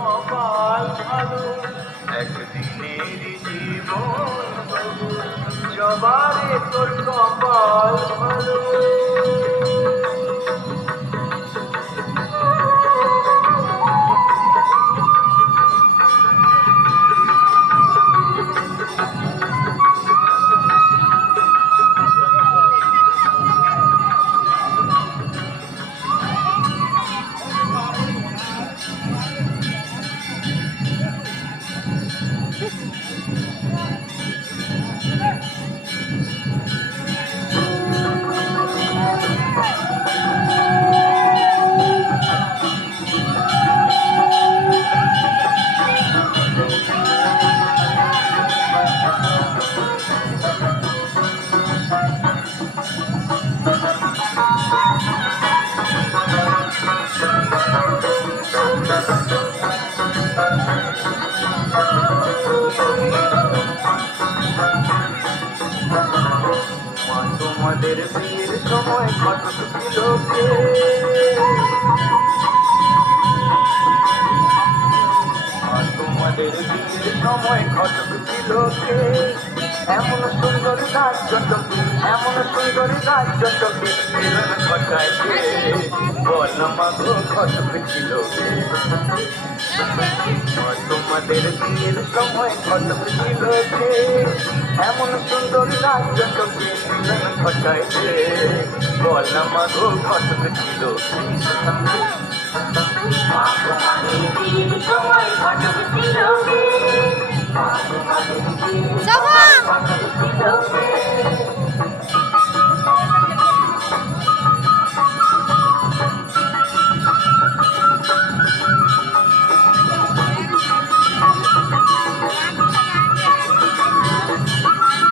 কপাল ভালো, একদিনের জীবন সবারে তোর কপাল ভালো। তোমাদের বিয়ের সময় কত ছিল তোমাদের বিয়ের সময় কত ছিল এমন সুন্দর রাজ্য তোকে, এমন সুন্দর রাজ্য তোকে ঘটায় বল মাগো কত ছিল তোমাদের বিয়ের সময় কত ছিল এমন সুন্দর রাজ্য তোকে ঘটায় বল মাগো কত ছিল।